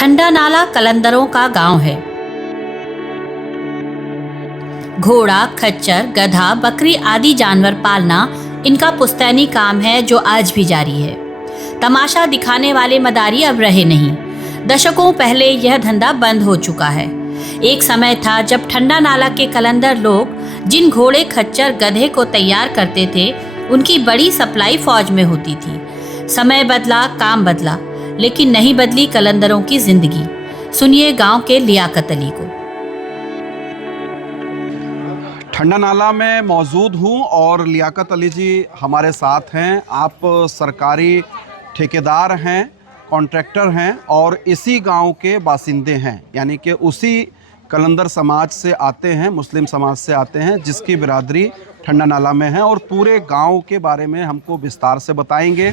ठंडा नाला कलंदरों का गांव है। घोड़ा, खच्चर, गधा, बकरी आदि जानवर पालना इनका पुश्तैनी काम है जो आज भी जारी है। तमाशा दिखाने वाले मदारी अब रहे नहीं। दशकों पहले यह धंधा बंद हो चुका है। एक समय था जब ठंडा नाला के कलंदर लोग जिन घोड़े, खच्चर, गधे को तैयार करते थे उनकी बड़ी सप्लाई फौज में होती थी। समय बदला, काम बदला, लेकिन नहीं बदली कलंदरों की जिंदगी। सुनिए गांव के लियाकत अली को। ठंडा नाला में मौजूद हूँ और लियाकत अली जी हमारे साथ हैं। आप सरकारी ठेकेदार हैं, कॉन्ट्रैक्टर हैं और इसी गांव के बासिंदे हैं, यानी कि उसी कलंदर समाज से आते हैं, मुस्लिम समाज से आते हैं, जिसकी बिरादरी ठंडा नाला में है। और पूरे गांव के बारे में हमको विस्तार से बताएंगे।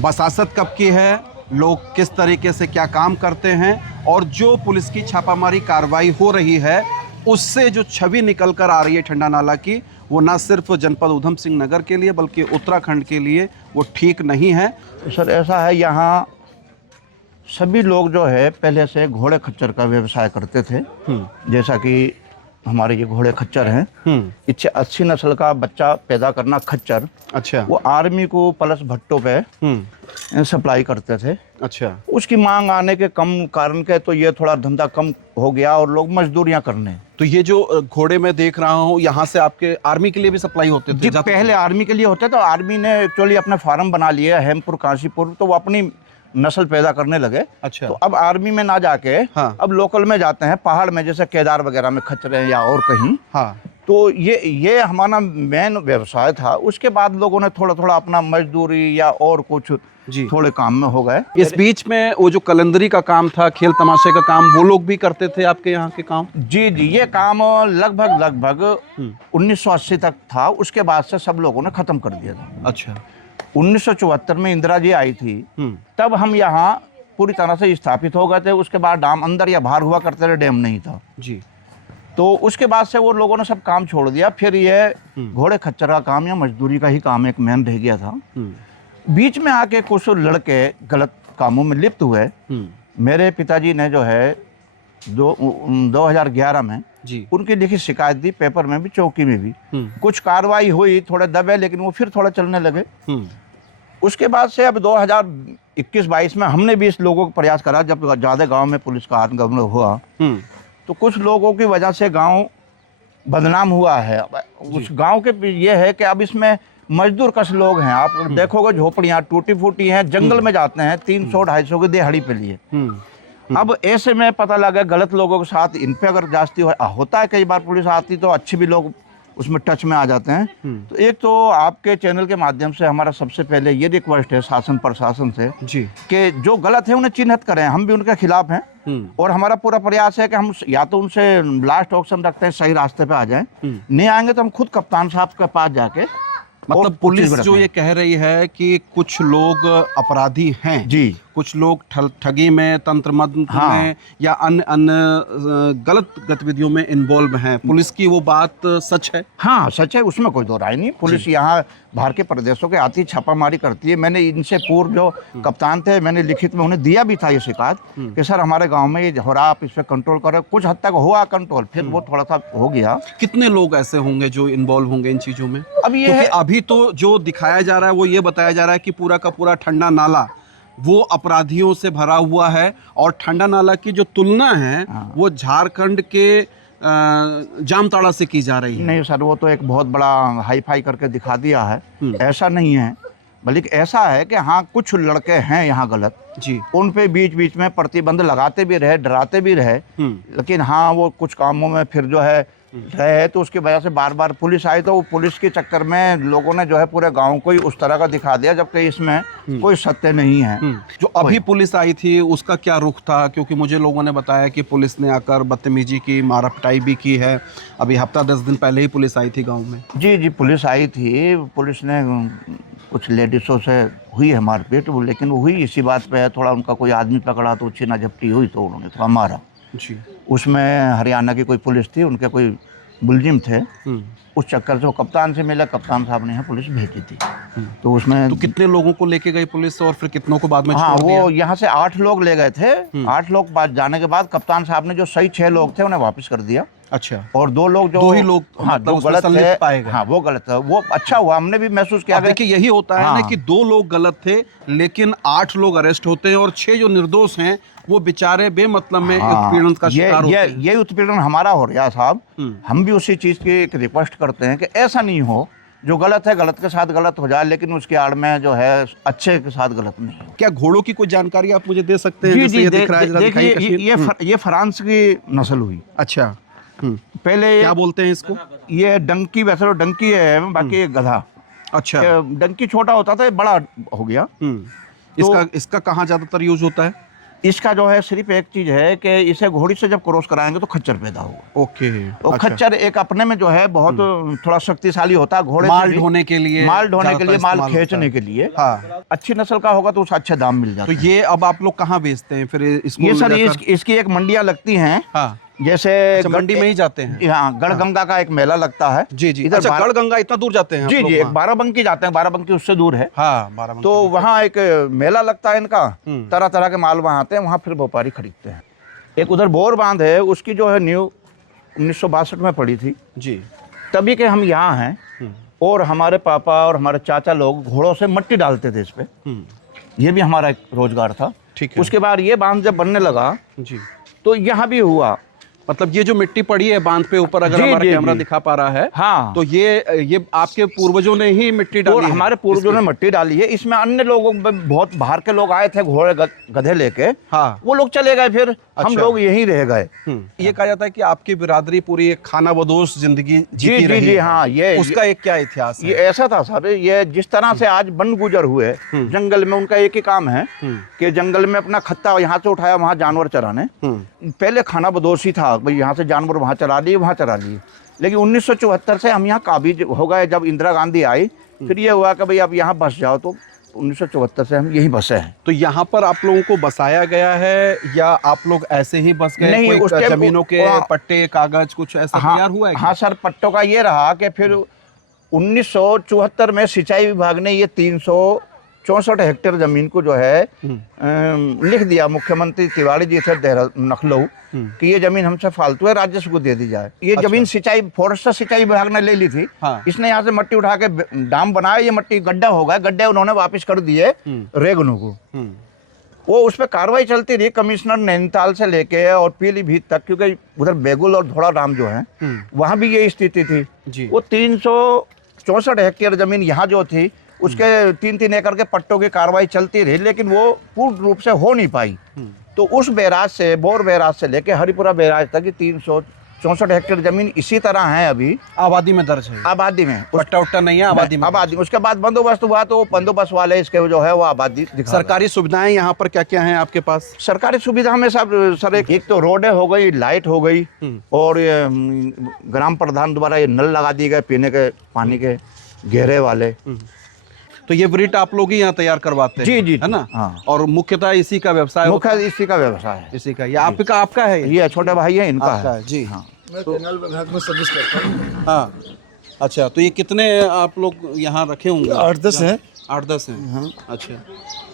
बसासत कब की है, लोग किस तरीके से क्या काम करते हैं और जो पुलिस की छापामारी कार्रवाई हो रही है उससे जो छवि निकल कर आ रही है ठंडा नाला की, वो ना सिर्फ जनपद ऊधम सिंह नगर के लिए बल्कि उत्तराखंड के लिए वो ठीक नहीं है। सर ऐसा है, यहाँ सभी लोग जो है पहले से घोड़े खच्चर का व्यवसाय करते थे। जैसा कि हमारे ये घोड़े खच्चर हैं, इससे 80 नस्ल का बच्चा पैदा करना खच्चर। अच्छा। वो आर्मी को प्लस भट्टों पे सप्लाई करते थे। अच्छा। उसकी मांग आने के कम कारण के तो ये थोड़ा धंधा कम हो गया और लोग मजदूरियां करने। तो ये जो घोड़े मैं देख रहा हूँ, यहाँ से आपके आर्मी के लिए भी सप्लाई होते थे? जी, पहले आर्मी के लिए होते थे। आर्मी ने एक्चुअली अपने फार्म बना लिए हेमपुर, काशीपुर, तो वो अपनी नस्ल पैदा करने लगे। अच्छा। तो अब आर्मी में ना जाके अब लोकल में जाते हैं, पहाड़ में, जैसे केदार वगैरह में खच्चर हैं या और कहीं। हाँ। तो ये हमारा मेन व्यवसाय था। उसके बाद लोगों ने थोड़ा थोड़ा अपना मजदूरी या और कुछ थोड़े काम में हो गए। इस बीच में वो जो कलंदरी का काम था, खेल तमाशे का काम, वो लोग भी करते थे आपके यहाँ के काम? जी जी, ये काम लगभग 1980 तक था। उसके बाद से सब लोगों ने खत्म कर दिया था। अच्छा। 1974 में इंदिरा जी आई थी, तब हम यहाँ पूरी तरह से स्थापित हो गए थे। उसके बाद डैम अंदर या बाहर हुआ करते थे, डैम नहीं था जी। तो उसके बाद से वो लोगों ने सब काम छोड़ दिया। फिर ये घोड़े खच्चर का काम या मजदूरी का ही काम एक मेन रह गया था। बीच में आके कुछ लड़के गलत कामों में लिप्त हुए। मेरे पिताजी ने जो है 2011 में उनकी लिखी शिकायत दी, पेपर में भी, चौकी में भी। कुछ कार्रवाई हुई, थोड़े दबे, लेकिन वो फिर थोड़ा चलने लगे। उसके बाद से अब 2021-22 में हमने भी इस लोगों को प्रयास करा, जब ज़्यादा गांव में पुलिस का आगमन हुआ तो कुछ लोगों की वजह से गांव बदनाम हुआ है। उस गांव के ये है कि अब इसमें मजदूर कश लोग हैं। आप देखोगे झोपड़ियाँ टूटी फूटी हैं, जंगल में जाते हैं 300-250 की दिहाड़ी पे लिए। अब ऐसे में पता लगा गलत लोगों के साथ इन पे अगर जास्ती होता है, कई बार पुलिस आती तो अच्छे भी लोग उसमें टच में आ जाते हैं। तो एक तो आपके चैनल के माध्यम से हमारा सबसे पहले ये रिक्वेस्ट है शासन प्रशासन से जी कि जो गलत है उन्हें चिन्हित करें। हम भी उनके खिलाफ हैं और हमारा पूरा प्रयास है कि हम या तो उनसे लास्ट ऑप्शन रखते हैं, सही रास्ते पे आ जाएं। नहीं आएंगे तो हम खुद कप्तान साहब के पास जाके, मतलब पुलिस जो ये कह रही है कि कुछ लोग अपराधी हैं जी, कुछ लोग ठगी में, तंत्र मंत्र में या अन्य गलत गतिविधियों में इन्वॉल्व हैं, पुलिस की वो बात सच है? हाँ, सच है, उसमें कोई दो राय नहीं। पुलिस यहाँ बाहर के प्रदेशों के आती छापामारी करती है। मैंने इनसे पूर्व जो कप्तान थे, मैंने लिखित में उन्हें दिया भी था ये शिकायत कि सर हमारे गाँव में ये हो रहा, आप इस पर कंट्रोल करें। कुछ हद तक हुआ कंट्रोल, फिर वो थोड़ा सा हो गया। कितने लोग ऐसे होंगे जो इन्वॉल्व होंगे इन चीज़ों में? अब ये अभी तो जो दिखाया जा रहा है वो ये बताया जा रहा है कि पूरा का पूरा ठंडा नाला वो अपराधियों से भरा हुआ है और ठंडा नाला की जो तुलना है वो झारखंड के जामताड़ा से की जा रही है। नहीं सर, वो तो एक बहुत बड़ा हाई फाई करके दिखा दिया है। ऐसा नहीं है, बल्कि ऐसा है कि हाँ कुछ लड़के हैं यहाँ गलत जी, उन पे बीच बीच में प्रतिबंध लगाते भी रहे, डराते भी रहे, लेकिन हाँ वो कुछ कामों में फिर जो है रहे, तो उसकी वजह से बार बार पुलिस आई तो वो पुलिस के चक्कर में लोगों ने जो है पूरे गांव को ही उस तरह का दिखा दिया, जबकि इसमें कोई सत्य नहीं है। जो अभी पुलिस आई थी उसका क्या रुख था? क्योंकि मुझे लोगों ने बताया कि पुलिस ने आकर बदतमीजी की, मारा पिटाई भी की है। अभी हफ्ता 10 दिन पहले ही पुलिस आई थी गाँव में। जी जी, पुलिस आई थी। पुलिस ने कुछ लेडीज़ों से हुई है मारपीट, लेकिन वो हुई इसी बात पे है, थोड़ा उनका कोई आदमी पकड़ा तो छीना झपटी हुई तो उन्होंने थोड़ा मारा जी। उसमें हरियाणा की कोई पुलिस थी, उनके कोई मुलजिम थे, उस चक्कर से वो कप्तान से मिला, कप्तान साहब ने यहाँ पुलिस भेजी थी। तो उसमें तो कितने लोगों को लेके गई पुलिस और फिर कितनों को बाद में हाँ, छोड़ दिया? वो यहाँ से 8 लोग ले गए थे। 8 लोग बाद जाने के बाद कप्तान साहब ने जो सही 6 लोग थे उन्हें वापस कर दिया। अच्छा। और 2 लोग जो 2 ही लोग हाँ, मतलब जो उसमें गलत संलिप्त थे, पाए गए। हाँ वो गलत था, वो अच्छा हुआ, हमने भी महसूस किया। अब देखिए यही होता है ना हाँ। कि 2 लोग गलत थे लेकिन 8 लोग अरेस्ट होते हैं और 6 जो निर्दोष हैं वो बेचारे बेमतलब में उत्पीड़न का शिकार होते हैं। ये उत्पीड़न हमारा हो रहा है साहब। हम भी उसी चीज़ की एक रिक्वेस्ट करते हैं कि ऐसा नहीं हो, जो गलत है गलत के साथ गलत हो जाए, लेकिन उसके आड़ में जो है अच्छे के साथ गलत नहीं हो। क्या घोड़ों की कोई जानकारी आप मुझे दे सकते हैं? जी जैसे जी, ये दिख रहा है, जरा दिखाइए कश्मीर। ये फ्रांस की नस्ल हुई। अच्छा। पहले क्या बोलते हैं इसको? ये डंकी, वैसे तो डंकी है, बाकी ये गधा। अच्छा। डंकी छोटा होता था, ये बड़ा हो गया। इसका कहाँ ज्यादातर यूज होता है? इसका जो है सिर्फ एक चीज है कि इसे घोड़ी से जब क्रॉस कराएंगे तो खच्चर पैदा होगा। ओके। तो खच्चर एक अपने में जो है बहुत थोड़ा शक्तिशाली होता है। घोड़े माल ढोने के लिए, माल खींचने के लिए। हाँ। अच्छी नस्ल का होगा तो उसे अच्छे दाम मिल जाते हैं। तो ये अब आप लोग कहाँ बेचते हैं फिर इसको? ये सर इसकी एक मंडियाँ लगती हैं। हाँ। जैसे मंडी में ही जाते हैं। हाँ, गढ़गंगा का एक मेला लगता है। जी जी। इधर गढ़गंगा इतना दूर जाते हैं? जी जी, एक बाराबंकी जाते हैं, बाराबंकी उससे दूर है। हाँ, बाराबंकी। तो वहाँ एक मेला लगता है इनका, तरह तरह के माल वहाँ आते हैं, वहाँ फिर व्यापारी खरीदते हैं। एक उधर बोर बांध है, उसकी जो है न्यू 1962 में पड़ी थी जी। तभी के हम यहाँ हैं। और हमारे पापा और हमारे चाचा लोग घोड़ों से मिट्टी डालते थे इस पे। ये भी हमारा एक रोजगार था। ठीक है। उसके बाद ये बांध जब बनने लगा जी, तो यहाँ भी हुआ। मतलब ये जो मिट्टी पड़ी है बांध पे ऊपर, अगर हमारा कैमरा दिखा पा रहा है, हाँ, तो ये आपके पूर्वजों ने ही मिट्टी डाली है? हमारे पूर्वजों ने मिट्टी डाली है। इसमें अन्य लोगों, बहुत बाहर के लोग आए थे घोड़े गधे लेके। हाँ, वो लोग चले गए, फिर हम लोग यहीं रह गए। ये कहा जाता है कि आपकी बिरादरी पूरी एक खाना बदोश जिंदगी जीती रही। जी हाँ, ये उसका एक क्या इतिहास है? ये ऐसा था साहब, ये जिस तरह से आज बन गुजर हुए जंगल में, उनका एक ही काम है कि जंगल में अपना खत्ता यहाँ से उठाया वहाँ जानवर चराने। पहले खाना बदोश ही था, भाई यहाँ से जानवर वहाँ चरा लिए, वहाँ चरा लिए। लेकिन 1974 से हम यहाँ काबिज हो गए। जब इंदिरा गांधी आई, फिर ये हुआ कि भाई अब यहाँ बस जाओ, तो 1974 से हम यहीं बसे हैं। तो यहाँ पर आप लोगों को बसाया गया है या आप लोग ऐसे ही बस गए? नहीं, कोई जमीनों के पट्टे, कागज कुछ ऐसा तैयार हुआ है? हाँ सर, पट्टों का ये रहा कि फिर 1974 में सिंचाई विभाग ने ये 364 हेक्टेयर जमीन को जो है लिख दिया। मुख्यमंत्री तिवारी जी थे लखनऊ कि ये जमीन हमसे फालतू है, राजस्व को दे दी जाए। ये जमीन सिंचाई, फॉरेस्ट सिंचाई विभाग ने ले ली थी। हाँ। इसने यहाँ से मट्टी उठा के डाम बनाया, ये मट्टी गड्ढा हो गया, गड्ढे उन्होंने वापस कर दिए रेगनों को। वो उस पर कार्रवाई चलती रही, कमिश्नर नैनीताल से लेके और पीलीभीत तक, क्योंकि उधर बेगुल और धोड़ाराम जो है वहाँ भी ये स्थिति थी। वो 364 हेक्टेयर जमीन यहाँ जो थी, उसके 3-3 एकड़ के पट्टों की कार्रवाई चलती रही, लेकिन वो पूर्ण रूप से हो नहीं पाई। तो उस बैराज से, बोर बैराज से लेके हरिपुरा बैराज तक की 364 हेक्टेयर जमीन इसी तरह है। अभी आबादी में दर्ज है, आबादी में पट्टा उट्टा नहीं है, आबादी में। आबादी उसके बाद बंदोबस्त हुआ तो बंदोबस्त वाले इसके जो है वो आबादी। सरकारी सुविधाएं यहाँ पर क्या क्या हैं आपके पास? सरकारी सुविधा में सब सर, एक तो रोडें हो गई, लाइट हो गई, और ये ग्राम प्रधान द्वारा ये नल लगा दिए गए पीने के पानी के गहरे वाले। तो ये वृट आप लोग ही यहाँ तैयार करवाते हैं? जी जी, है ना? हाँ। और मुख्यतः इसी का व्यवसाय? इसी का व्यवसाय है। इसी का। ये आपका है? ये छोटे भाई है, इनका है। जी हाँ। मैं कैनाल विभाग में सर्विस करता हूँ। हाँ, अच्छा। तो ये कितने आप लोग यहाँ रखे होंगे? 8-10 हैं। 8-10 हैं। हाँ। अच्छा,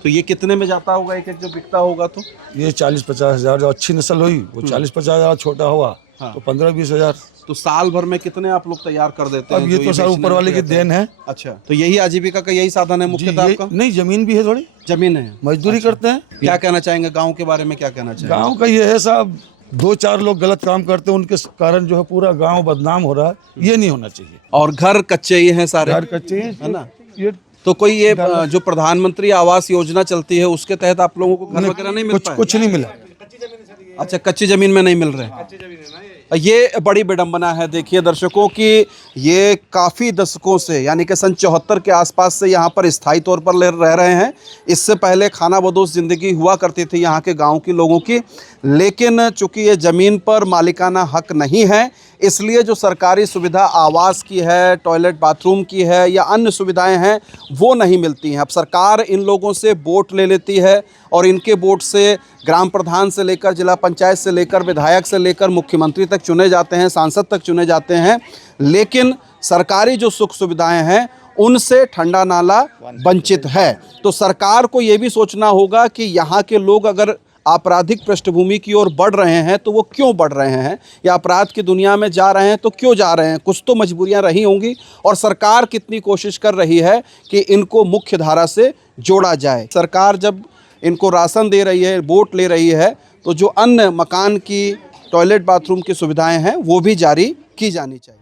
तो ये कितने में जाता होगा एक जो बिकता होगा? तो ये 40-50 हज़ार, जो अच्छी नस्ल हुई वो 40-50 हज़ार, छोटा हुआ तो 15-20 हज़ार। तो साल भर में कितने आप लोग तैयार कर देते हैं? अब ये तो सर ऊपर वाले की देन है। अच्छा, तो यही आजीविका का यही साधन है मुख्यतः आपका? नहीं, जमीन भी है, थोड़ी जमीन है, मजदूरी करते हैं। क्या कहना चाहेंगे गांव के बारे में? क्या कहना चाहेंगे? गांव का ये है साहब, 2-4 लोग गलत काम करते हैं, उनके कारण जो है पूरा गांव बदनाम हो रहा है। ये नहीं होना चाहिए। और घर कच्चे ही हैं सारे? घर कच्चे है ना? ये तो कोई ये जो प्रधानमंत्री आवास योजना चलती है उसके तहत आप लोगों को घर वगैरह नहीं मिल पाए? कुछ नहीं मिला। अच्छा, कच्ची जमीन में नहीं मिल रहे। ये बड़ी विडंबना है। देखिए दर्शकों कि ये काफ़ी दशकों से, यानी कि सन 74 के आसपास से यहाँ पर स्थायी तौर पर रह रहे हैं। इससे पहले खाना बदोश ज़िंदगी हुआ करती थी यहाँ के गांव के लोगों की, लेकिन चूंकि ये ज़मीन पर मालिकाना हक नहीं है, इसलिए जो सरकारी सुविधा आवास की है, टॉयलेट बाथरूम की है या अन्य सुविधाएं हैं वो नहीं मिलती हैं। अब सरकार इन लोगों से वोट ले लेती है और इनके वोट से ग्राम प्रधान से लेकर जिला पंचायत से लेकर विधायक से लेकर मुख्यमंत्री तक चुने जाते हैं, सांसद तक चुने जाते हैं, लेकिन सरकारी जो सुख सुविधाएं हैं उनसे ठंडा नाला वंचित है। तो सरकार को ये भी सोचना होगा कि यहाँ के लोग अगर आपराधिक पृष्ठभूमि की ओर बढ़ रहे हैं तो वो क्यों बढ़ रहे हैं, या अपराध की दुनिया में जा रहे हैं तो क्यों जा रहे हैं। कुछ तो मजबूरियां रही होंगी और सरकार कितनी कोशिश कर रही है कि इनको मुख्य धारा से जोड़ा जाए। सरकार जब इनको राशन दे रही है, वोट ले रही है, तो जो अन्य मकान की टॉयलेट बाथरूम की सुविधाएं हैं वो भी जारी की जानी चाहिए।